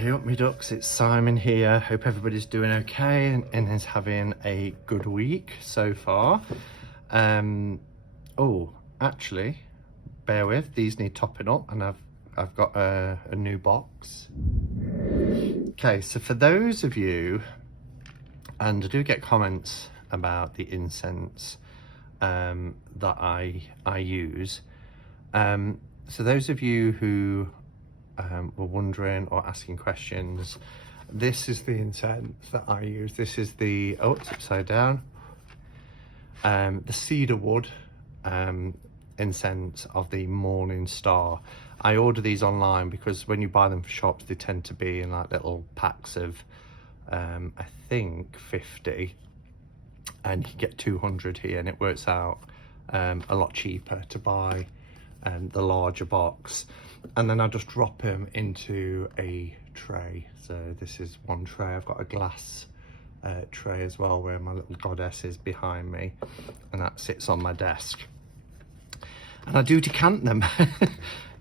Hey up me ducks, it's Simon here. Hope everybody's doing okay and is having a good week so far. Oh, actually, bear with, these need topping up and I've got a new box. Okay, so for those of you, and I do get comments about the incense that I use. So those of you who were wondering or asking questions, this is the incense that I use. This is the, oh, it's upside down, the cedar wood incense of the Morning Star. I order these online because when you buy them from shops, they tend to be in like little packs of I think 50, and you get 200 here, and it works out a lot cheaper to buy the larger box. And then I just drop them into a tray. So this is one tray. I've got a glass tray as well where my little goddess is behind me, and that sits on my desk. And I do decant them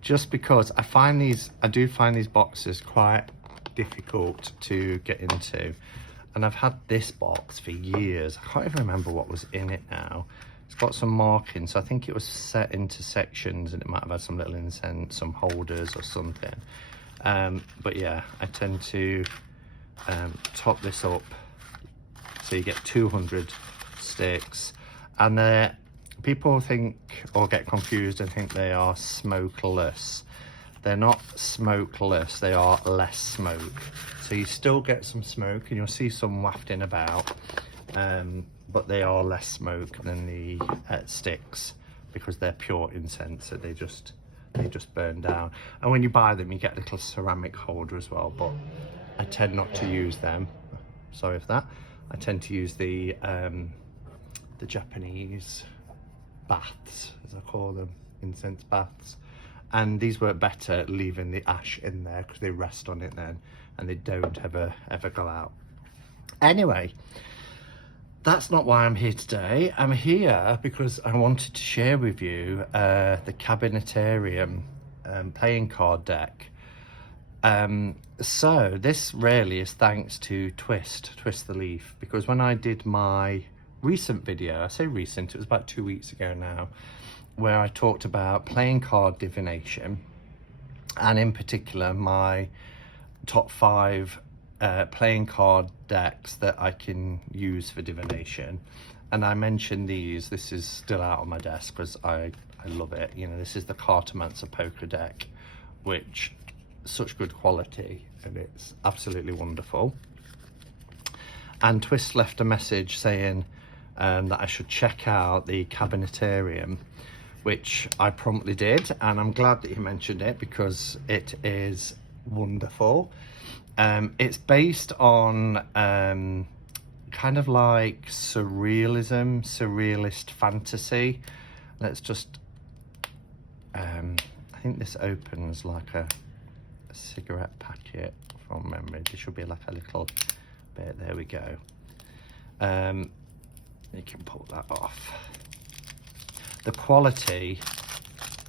just because I do find these boxes quite difficult to get into. And I've had this box for years. I can't even remember what was in it now. It's got some markings, so I think it was set into sections, and it might have had some little incense, some holders or something. But yeah, I tend to top this up so you get 200 sticks. And people think or get confused and think they are smokeless. They're not smokeless, they are less smoke. So you still get some smoke and you'll see some wafting about, but they are less smoke than the sticks because they're pure incense, so they just burn down. And when you buy them, you get a little ceramic holder as well, but I tend not to use them. Sorry for that. I tend to use the Japanese baths, as I call them, incense baths. And these work better leaving the ash in there because they rest on it then and they don't ever go out. Anyway, that's not why I'm here today. I'm here because I wanted to share with you the Cabinetarium playing card deck. So this really is thanks to Twist the Leaf, because when I did my recent video, I say recent, it was about 2 weeks ago now, where I talked about playing card divination, and in particular my top 5 playing card decks that I can use for divination. And I mentioned these. This is still out on my desk because I love it. You know, this is the Cartomancer poker deck, which such good quality, and it's absolutely wonderful. And Twist left a message saying that I should check out the Cabinetarium, which I promptly did, and I'm glad that you mentioned it because it is wonderful. It's based on kind of like surrealist fantasy. Let's just I think this opens like a cigarette packet from memory. There should be like a little bit. There we go. You can pull that off. The quality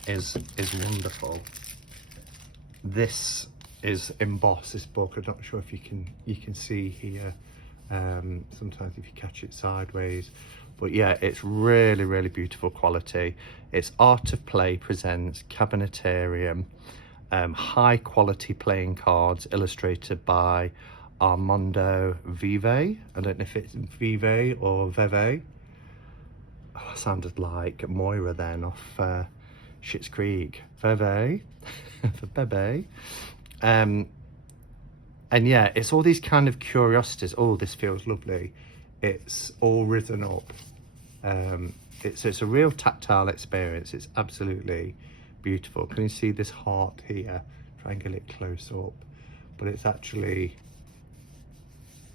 is wonderful. This is embossed, this book. I'm not sure if you can see here, sometimes if you catch it sideways, but yeah, it's really beautiful quality. It's Art of Play presents Cabinetarium, high quality playing cards illustrated by Armando Vive. I don't know if it's Vive or Veve. Oh, sounded like Moira then off Schitt's Creek. Veve for Bebe. And yeah, it's all these kind of curiosities. Oh, this feels lovely. It's all written up. It's a real tactile experience. It's absolutely beautiful. Can you see this heart here? Try and get it close up, but it's actually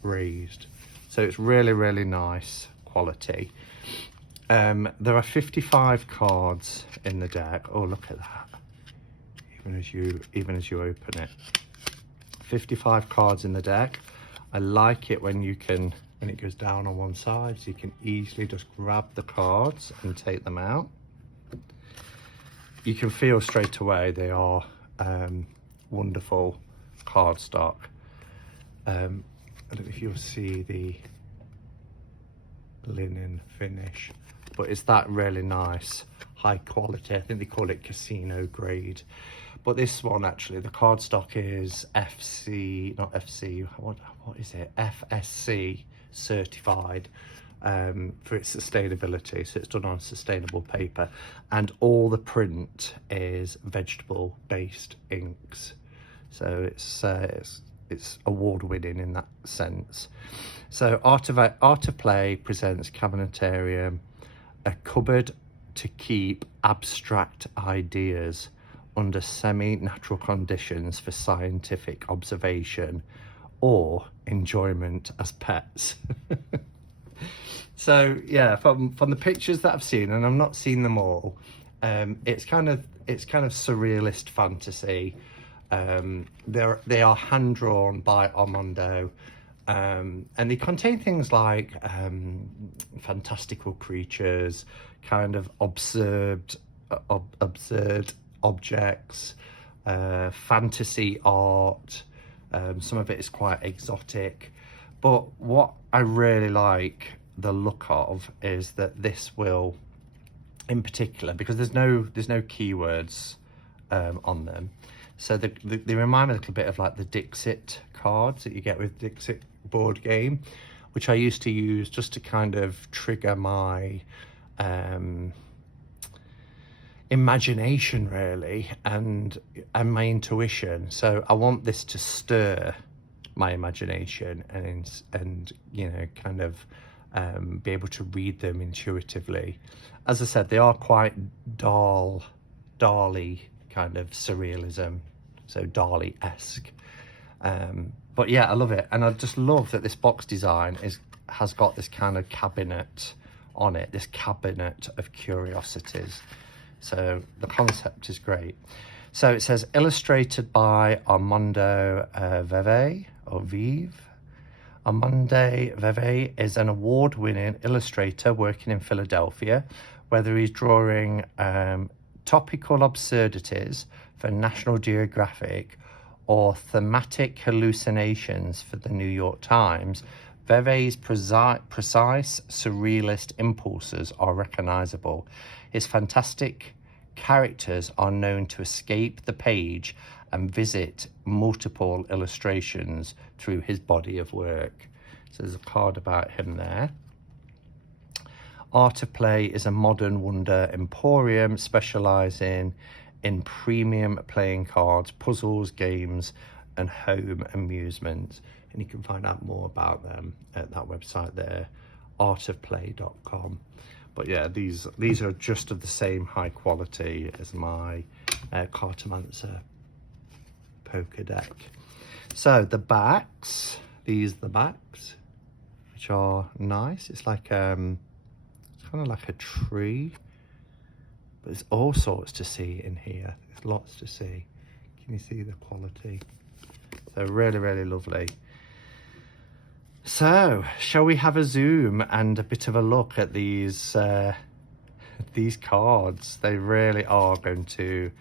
raised, so it's really nice quality. There are 55 cards in the deck. Oh, look at that. Even as you open it, 55 cards in the deck. I like it when it goes down on one side, so you can easily just grab the cards and take them out. You can feel straight away they are wonderful cardstock. I don't know if you'll see the linen finish, but it's that really nice high quality. I think they call it casino grade, but this one actually, the cardstock is FC, not FC, what is it, FSC certified for its sustainability. So it's done on sustainable paper, and all the print is vegetable based inks, so it's award-winning in that sense. So Art of Play presents Cabinetarium, a cupboard to keep abstract ideas under semi-natural conditions for scientific observation or enjoyment as pets. So yeah, from the pictures that I've seen, and I've not seen them all, it's kind of surrealist fantasy. They are hand drawn by Armando, and they contain things like fantastical creatures, kind of absurd objects, fantasy art. Some of it is quite exotic, but what I really like the look of is that this will, in particular, because there's no keywords on them, so they remind me a little bit of like the Dixit cards that you get with Dixit board game, which I used to use just to kind of trigger my imagination really, and my intuition. So I want this to stir my imagination and you know, kind of be able to read them intuitively. As I said, they are quite Dali kind of surrealism, so Dali-esque. But yeah, I love it, and I just love that this box design has got this kind of cabinet on it, this cabinet of curiosities. So the concept is great. So it says illustrated by Armando Veve or Vive. Armando Veve is an award-winning illustrator working in Philadelphia, whether he's drawing topical absurdities for National Geographic or thematic hallucinations for the New York Times. Veve's precise surrealist impulses are recognizable. His fantastic characters are known to escape the page and visit multiple illustrations through his body of work. So there's a card about him there. Art of Play is a modern wonder emporium specializing in premium playing cards, puzzles, games, and home amusement. And you can find out more about them at that website there, artofplay.com. But yeah, these are just of the same high quality as my Cartomancer poker deck. So the backs, these are the backs, which are nice. It's like it's kind of like a tree, but there's all sorts to see in here. There's lots to see. Can you see the quality? So really, really lovely. So shall we have a zoom and a bit of a look at these cards? They really are going to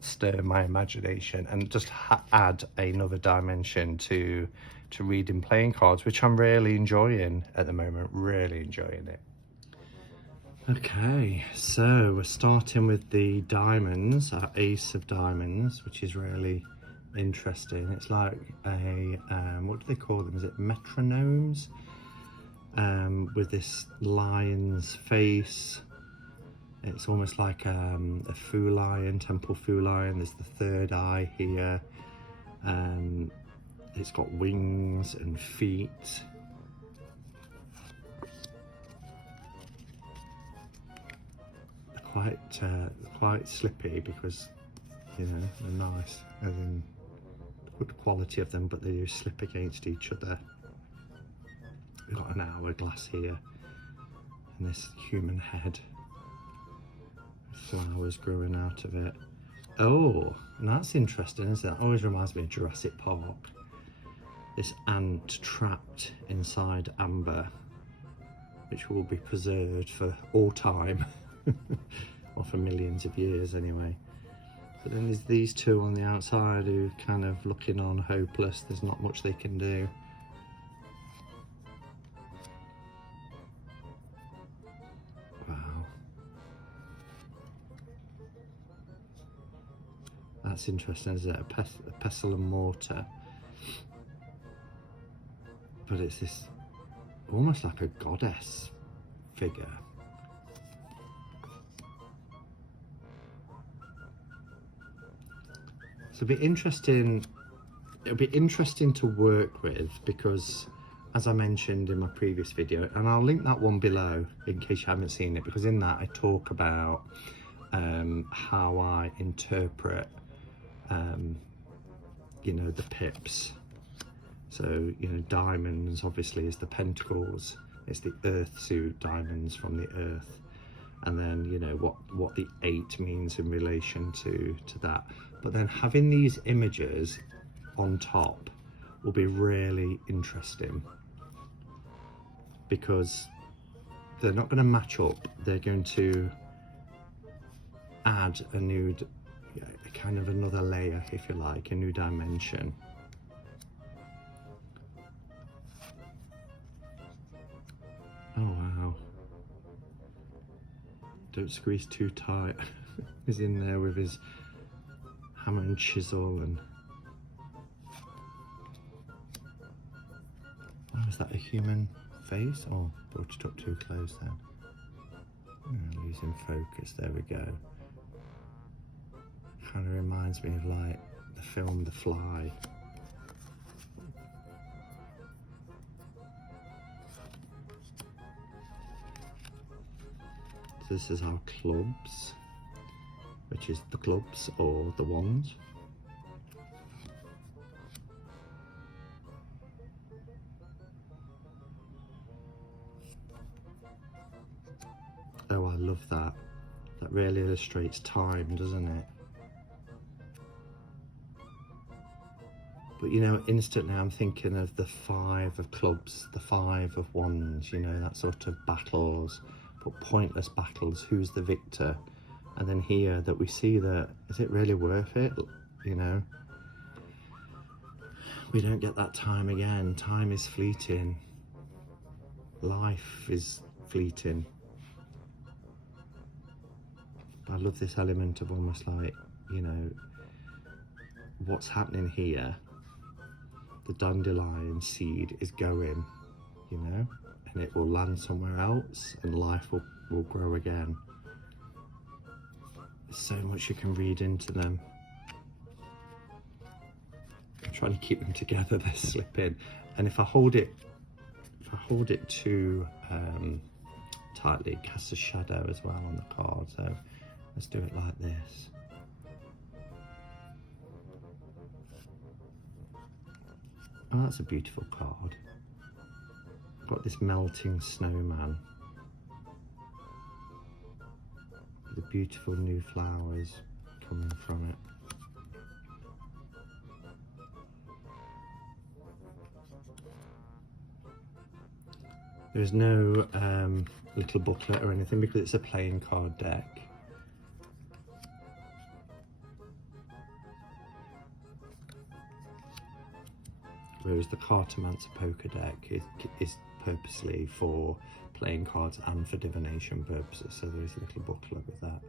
stir my imagination and just add another dimension to reading playing cards, which I'm really enjoying at the moment, really enjoying it. Okay, so we're starting with the diamonds, our ace of diamonds, which is really interesting. It's like a what do they call them? Is it metronomes? With this lion's face. It's almost like a foo lion, temple foo lion. There's the third eye here. It's got wings and feet. Quite slippy because, you know, they're nice, as in good quality of them, but they do slip against each other. We've got an hourglass here and this human head, flowers growing out of it. Oh, that's interesting, isn't it? That always reminds me of Jurassic Park. This ant trapped inside amber, which will be preserved for all time. Or for millions of years anyway. But then there's these two on the outside who kind of looking on hopeless. There's not much they can do. Wow. That's interesting, isn't it? A pestle and mortar. But it's this almost like a goddess figure. So it'll be interesting to work with, because as I mentioned in my previous video, and I'll link that one below in case you haven't seen it, because in that I talk about how I interpret you know, the pips. So, you know, diamonds obviously is the pentacles, it's the earth suit, diamonds from the earth, and then, you know, what the 8 means in relation to that. But then having these images on top will be really interesting, because they're not going to match up. They're going to add a new, kind of another layer, if you like, a new dimension. Oh wow. Don't squeeze too tight. He's in there with his hammer and chisel and... Oh, is that a human face? Oh, brought it up too close then. Oh, losing focus, there we go. Kind of reminds me of like the film The Fly. So this is our clubs, which is the clubs or the wands. Oh, I love that. That really illustrates time, doesn't it? But you know, instantly I'm thinking of the 5 of clubs, the 5 of wands, you know, that sort of battles, but pointless battles. Who's the victor? And then here that we see that, is it really worth it? You know, we don't get that time again. Time is fleeting. Life is fleeting. But I love this element of almost like, you know, what's happening here. The dandelion seed is going, you know, and it will land somewhere else and life will grow again. There's so much you can read into them. I'm trying to keep them together, they're slipping. And if I hold it too tightly, it casts a shadow as well on the card. So let's do it like this. Oh, that's a beautiful card. Got this melting snowman with the beautiful new flowers coming from it. There's no little booklet or anything because it's a playing card deck. Whereas the Cartomancer poker deck is purposely for playing cards and for divination purposes, so there is a little booklet with that.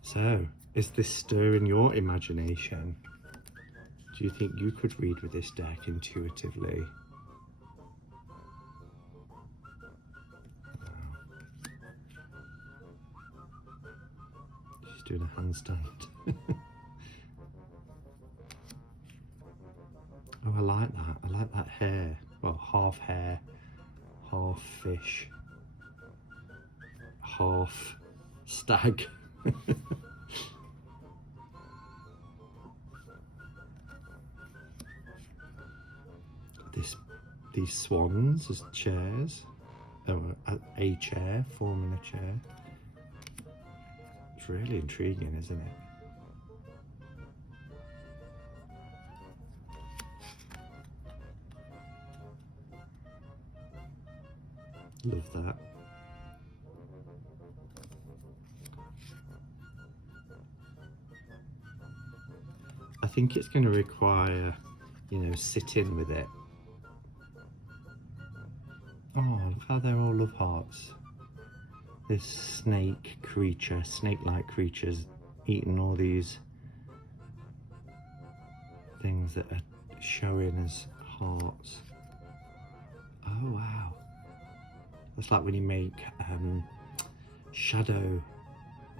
So, is this stirring your imagination? Do you think you could read with this deck intuitively? Doing a handstand. Oh, I like that. I like that hair. Well, half hair, half fish, half stag. These swans as chairs. Oh, a chair, forming a chair. It's really intriguing, isn't it? Love that. I think it's going to require, you know, sitting with it. Oh, look how they're all love hearts. This snake creature, snake-like creatures eating all these things that are showing as hearts. Oh wow. It's like when you make shadow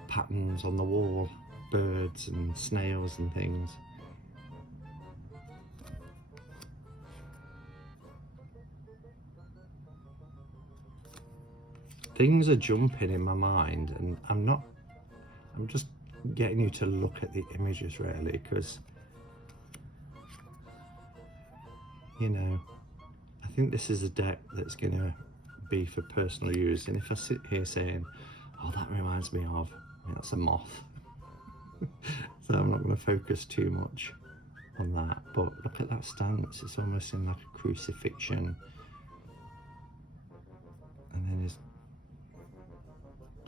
patterns on the wall, birds and snails and things. Things are jumping in my mind, and I'm just getting you to look at the images really, because, you know, I think this is a deck that's going to be for personal use. And if I sit here saying, oh, that reminds me of, I mean, that's a moth. So I'm not going to focus too much on that. But look at that stance. It's almost in like a crucifixion. And then his...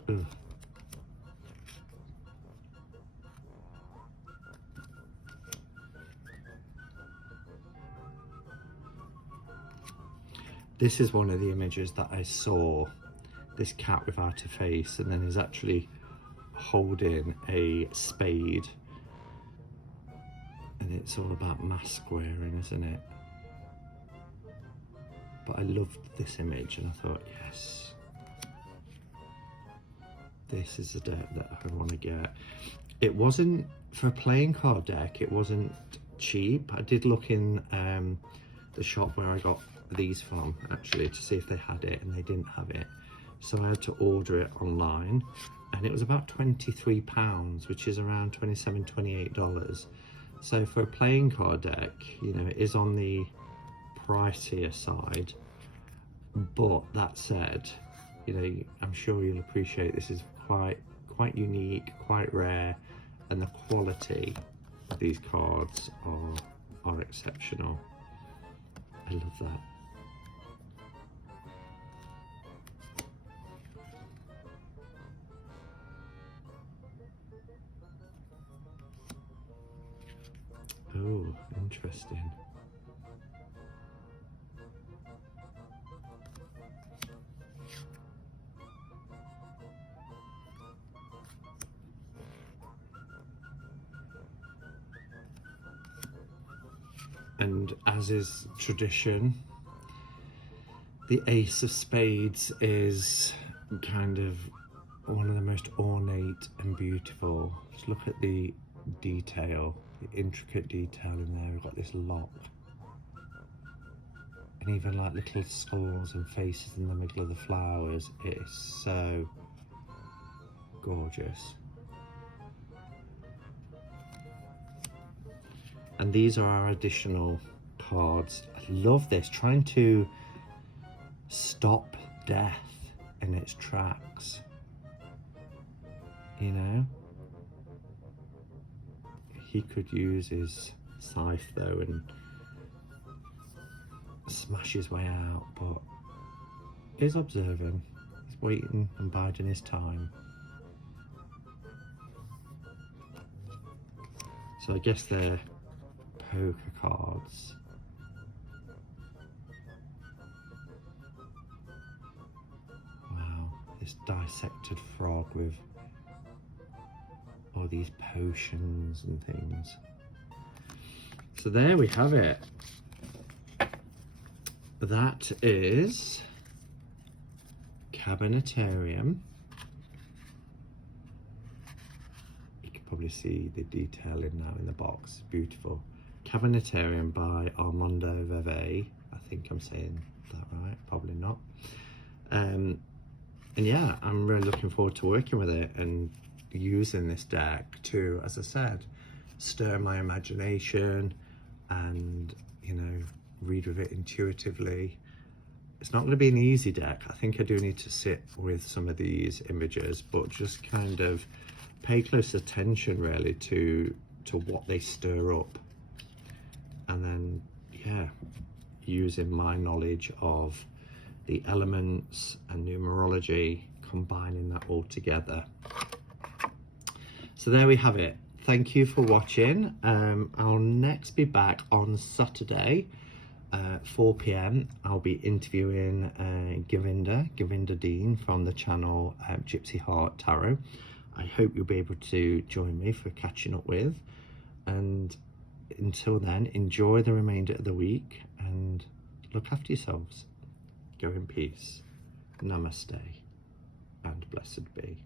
Ugh. This is one of the images that I saw, this cat without a face, and then he's actually holding a spade. And it's all about mask wearing, isn't it? But I loved this image and I thought, yes, this is a deck that I want to get. It wasn't, for a playing card deck, it wasn't cheap. I did look in the shop where I got these from, actually, to see if they had it, and they didn't have it. So I had to order it online, and it was about £23, which is around $27, $28. So for a playing card deck, you know, it is on the pricier side. But that said, you know, I'm sure you'll appreciate this is quite unique, quite rare, and the quality of these cards are exceptional. I love that. Oh, interesting. And as is tradition, the Ace of Spades is kind of one of the most ornate and beautiful. Just look at the detail, the intricate detail in there. We've got this lock, and even like little skulls and faces in the middle of the flowers. It is so gorgeous. And these are our additional cards. I love this, trying to stop death in its tracks, you know. He could use his scythe though and smash his way out, but he's observing, he's waiting and biding his time. So I guess they're poker cards. Wow, this dissected frog with all these potions and things. So there we have it. That is Cabinetarium. You can probably see the detailing now in the box. Beautiful. Cabinetarium by Armando Veve. I think I'm saying that right, probably not. And yeah, I'm really looking forward to working with it and using this deck to, as I said, stir my imagination and, you know, read with it intuitively. It's not going to be an easy deck. I think I do need to sit with some of these images, but just kind of pay close attention really to what they stir up. And then, yeah, using my knowledge of the elements and numerology, combining that all together. So there we have it. Thank you for watching. I'll next be back on Saturday, 4 p.m. I'll be interviewing Govinda Dean from the channel Gypsy Heart Tarot. I hope you'll be able to join me for catching up with. And until then, enjoy the remainder of the week and look after yourselves. Go in peace. Namaste and blessed be.